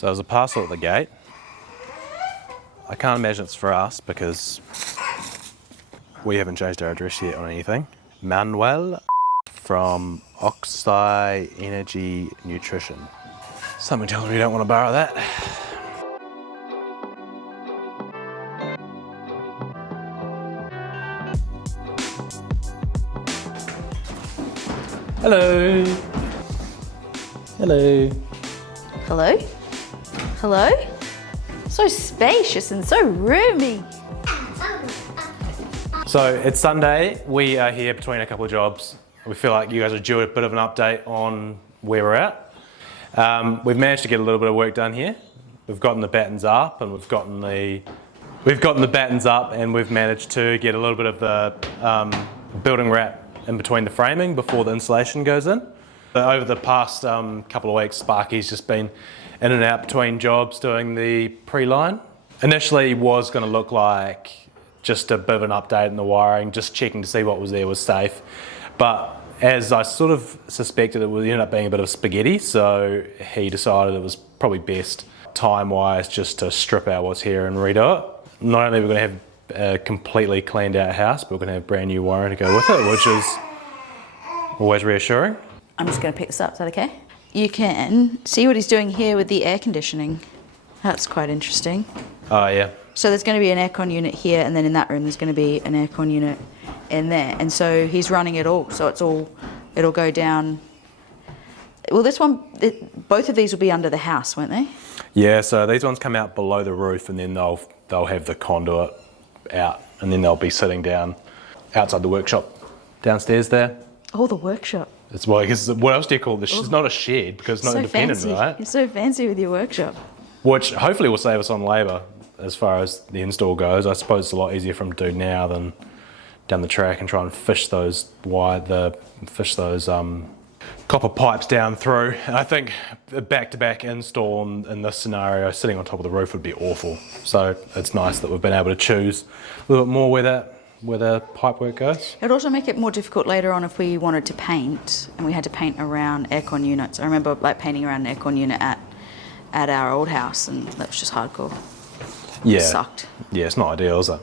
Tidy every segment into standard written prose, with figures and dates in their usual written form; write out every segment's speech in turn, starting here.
So there's a parcel at the gate. I can't imagine it's for us because we haven't changed our address yet on anything. Manuel from Oxy Energy Nutrition. Something tells me you don't want to borrow that. Hello. Hello. Hello? Hello? So spacious and so roomy. So it's Sunday, we are here between a couple of jobs. We feel like you guys are due a bit of an update on where we're at. We've managed to get a little bit of work done here. We've gotten the battens up and we've gotten the battens up and we've managed to get a little bit of the building wrap in between the framing before the insulation goes in. But over the past couple of weeks, Sparky's just been in and out between jobs doing the pre-line. Initially was going to look like just a bit of an update in the wiring, just checking to see what was there was safe. But as I sort of suspected, it would end up being a bit of spaghetti, so he decided it was probably best time-wise just to strip out what's here and redo it. Not only are we going to have a completely cleaned out house, but we're going to have brand new wiring to go with it, which is always reassuring. I'm just going to pick this up, is that okay? You can see what he's doing here with the air conditioning. That's quite interesting. Oh yeah. So there's going to be an aircon unit here, and then in that room there's going to be an aircon unit in there. And so he's running it all, so it'll go down. Well, both of these will be under the house, won't they? Yeah, so these ones come out below the roof and then they'll have the conduit out and then they'll be sitting down outside the workshop downstairs there. Oh, the workshop. It's well, I guess, what else do you call this? It's not a shed because it's not independent, fancy. right? You're so fancy with your workshop. Which hopefully will save us on labour as far as the install goes. I suppose it's a lot easier for them to do now than down the track and try and fish those copper pipes down through. And I think a back-to-back install in this scenario, sitting on top of the roof would be awful. So it's nice that we've been able to choose a little bit more where the pipe work goes. It'd also make it more difficult later on if we wanted to paint and we had to paint around aircon units. I remember painting around an aircon unit at our old house, and that was just hardcore. Yeah. It sucked. Yeah, it's not ideal, is it?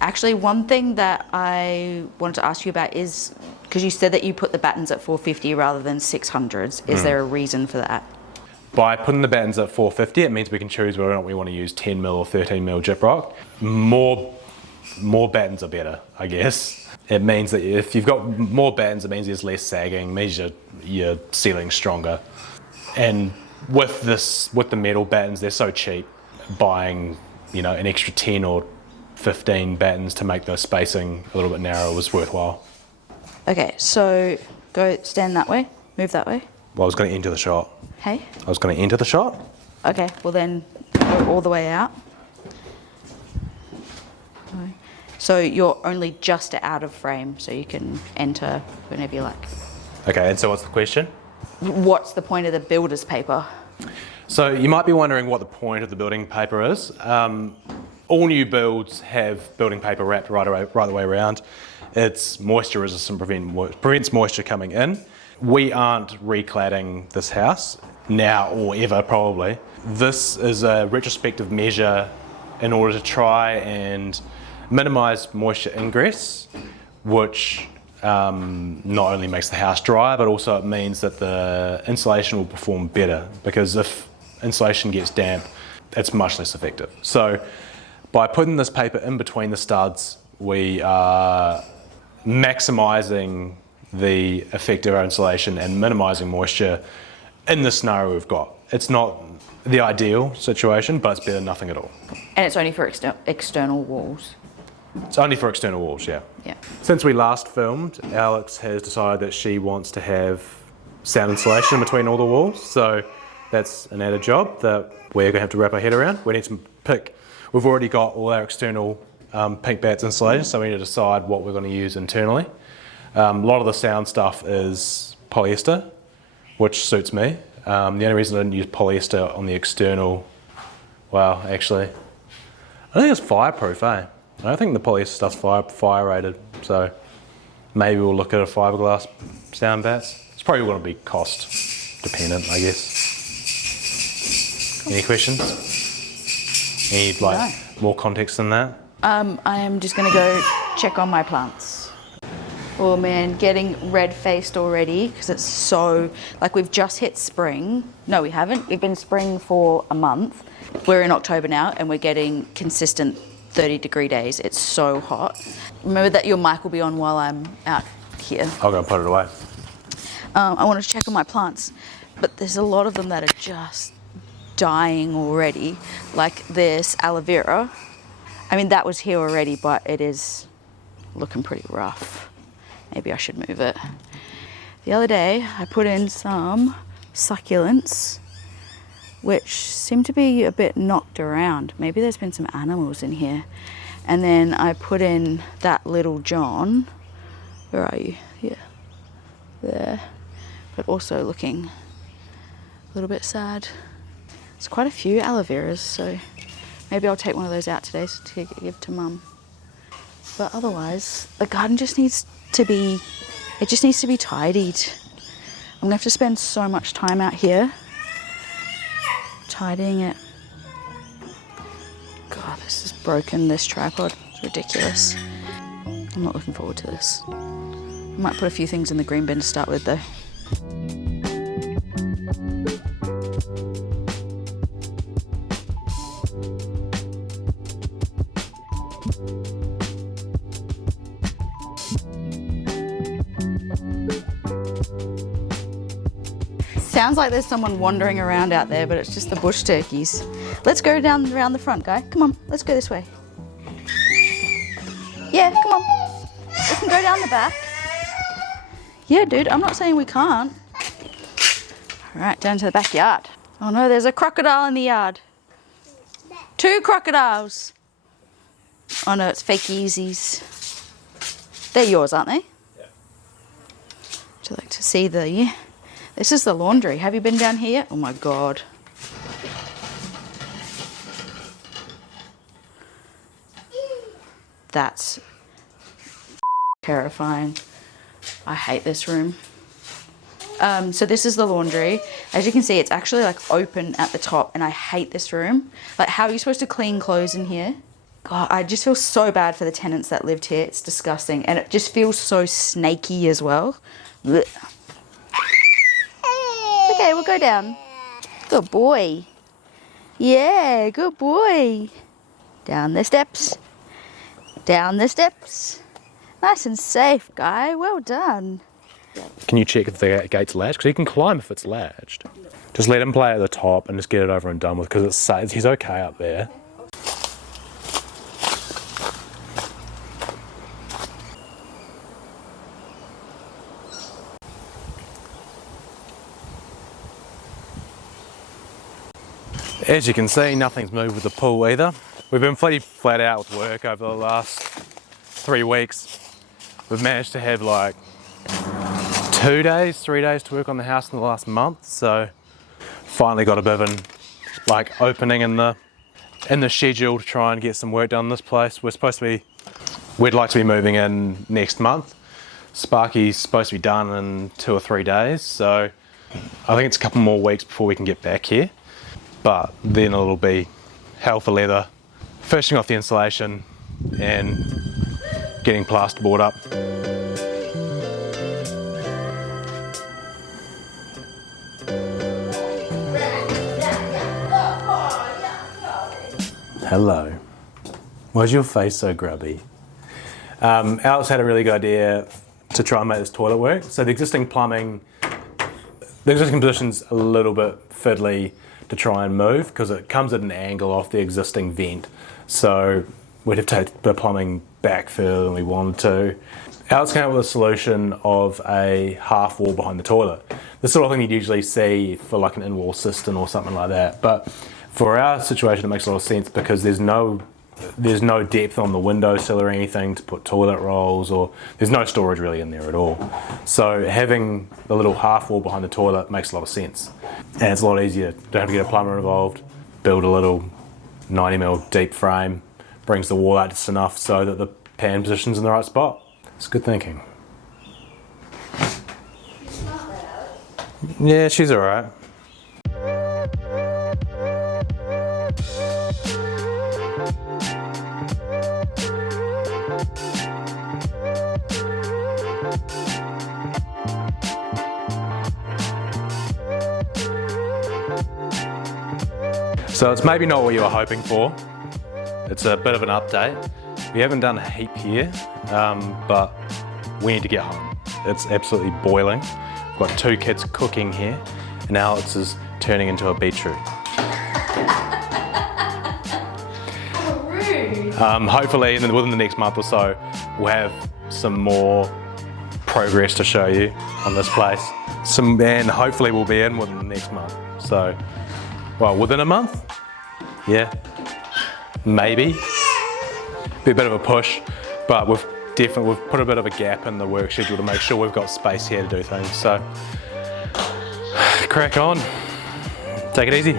Actually, one thing that I wanted to ask you about is, because you said that you put the battens at 450 rather than 600s, is there a reason for that? By putting the battens at 450, it means we can choose whether or not we want to use 10mm or 13mm gyprock. More battens are better, I guess. It means that if you've got more battens, it means there's less sagging, means your ceiling's stronger. And with the metal battens, they're so cheap. Buying, an extra 10 or 15 battens to make the spacing a little bit narrower was worthwhile. Okay, so go stand that way, move that way. Well, I was going to enter the shot. Hey? I was going to enter the shot. Okay, well then go all the way out. So you're only just out of frame, so you can enter whenever you like. Okay, and so what's the question? What's the point of the builder's paper? So you might be wondering what the point of the building paper is. All new builds have building paper wrapped right the way around. It's moisture resistant, prevents moisture coming in. We aren't recladding this house now or ever probably. This is a retrospective measure in order to try and minimise moisture ingress, which not only makes the house drier, but also it means that the insulation will perform better, because if insulation gets damp, it's much less effective. So by putting this paper in between the studs, we are maximising the effect of our insulation and minimising moisture in the scenario we've got. It's not the ideal situation, but it's better than nothing at all. And it's only for external walls? It's only for external walls, yeah. Yeah. Since we last filmed, Alex has decided that she wants to have sound insulation in between all the walls, so that's an added job that we're going to have to wrap our head around. We need to pick. We've already got all our external pink bats insulation, so we need to decide what we're going to use internally. A lot of the sound stuff is polyester, which suits me. The only reason I didn't use polyester on the external, well, actually, I think it's fireproof, eh? I don't think the polyester stuff's fire rated, so maybe we'll look at a fiberglass sound bats. It's probably going to be cost dependent, I guess. Any questions? Any more context than that? I am just gonna go check on my plants. Oh man, getting red-faced already because it's so, like we've just hit spring. No, we haven't. We've been spring for a month. We're in October now and we're getting consistent 30-degree days. It's so hot. Remember that your mic will be on while I'm out here. I'll go and put it away. I want to check on my plants, but there's a lot of them that are just dying already. Like this aloe vera. I mean, that was here already, but it is looking pretty rough. Maybe I should move it. The other day, I put in some succulents, which seem to be a bit knocked around. Maybe there's been some animals in here. And then I put in that little John. Where are you? Here. There. But also looking a little bit sad. There's quite a few aloe veras, so maybe I'll take one of those out today to give to Mum. But otherwise, the garden just needs to be, it just needs to be tidied. I'm gonna have to spend so much time out here tidying it. God, this is broken, this tripod. It's ridiculous. I'm not looking forward to this. I might put a few things in the green bin to start with though. Sounds like there's someone wandering around out there, but it's just the bush turkeys. Let's go down around the front, guy. Come on, let's go this way. Yeah, come on. We can go down the back. Yeah, dude, I'm not saying we can't. All right, down to the backyard. Oh no, there's a crocodile in the yard. 2 crocodiles. Oh no, it's fake Yeezys. They're yours, aren't they? Yeah. Would you like to see the... This is the laundry. Have you been down here yet? Oh my God. That's terrifying. I hate this room. So this is the laundry. As you can see, it's actually like open at the top and I hate this room. Like, how are you supposed to clean clothes in here? God, I just feel so bad for the tenants that lived here. It's disgusting. And it just feels so snaky as well. Blech. Okay, we'll go down. Good boy. Yeah, good boy. Down the steps. Down the steps. Nice and safe, guy. Well done. Can you check if the gate's latched? Because he can climb if it's latched. Just let him play at the top and just get it over and done with, because it's safe. He's okay up there. As you can see, nothing's moved with the pool either. We've been pretty flat out with work over the last 3 weeks. We've managed to have like 3 days to work on the house in the last month, so finally got a bit of an opening in the schedule to try and get some work done in this place. We'd like to be moving in next month. Sparky's supposed to be done in 2 or 3 days, so I think it's a couple more weeks before we can get back here. But then it'll be hell for leather, finishing off the insulation and getting plasterboard up. Hello. Why's your face so grubby? Alex had a really good idea to try and make this toilet work. So the existing position's a little bit fiddly to try and move because it comes at an angle off the existing vent. So we'd have to take the plumbing back further than we wanted to. Alex came up with a solution of a half wall behind the toilet. The sort of thing you'd usually see for like an in-wall cistern or something like that. But for our situation, it makes a lot of sense because there's no depth on the windowsill or anything to put toilet rolls, or there's no storage really in there at all. So having the little half wall behind the toilet makes a lot of sense. And it's a lot easier. Don't have to get a plumber involved. Build a little 90mm deep frame, brings the wall out just enough so that the pan position's in the right spot. It's good thinking. Yeah, she's alright. So it's maybe not what you were hoping for. It's a bit of an update. We haven't done a heap here, but we need to get home. It's absolutely boiling. We've got 2 kids cooking here, and Alex is turning into a beetroot. Hopefully within the next month or so, we'll have some more progress to show you on this place. And hopefully we'll be in within the next month. So, well, within a month? Yeah, maybe. Be a bit of a push, but we've put a bit of a gap in the work schedule to make sure we've got space here to do things. So, crack on. Take it easy.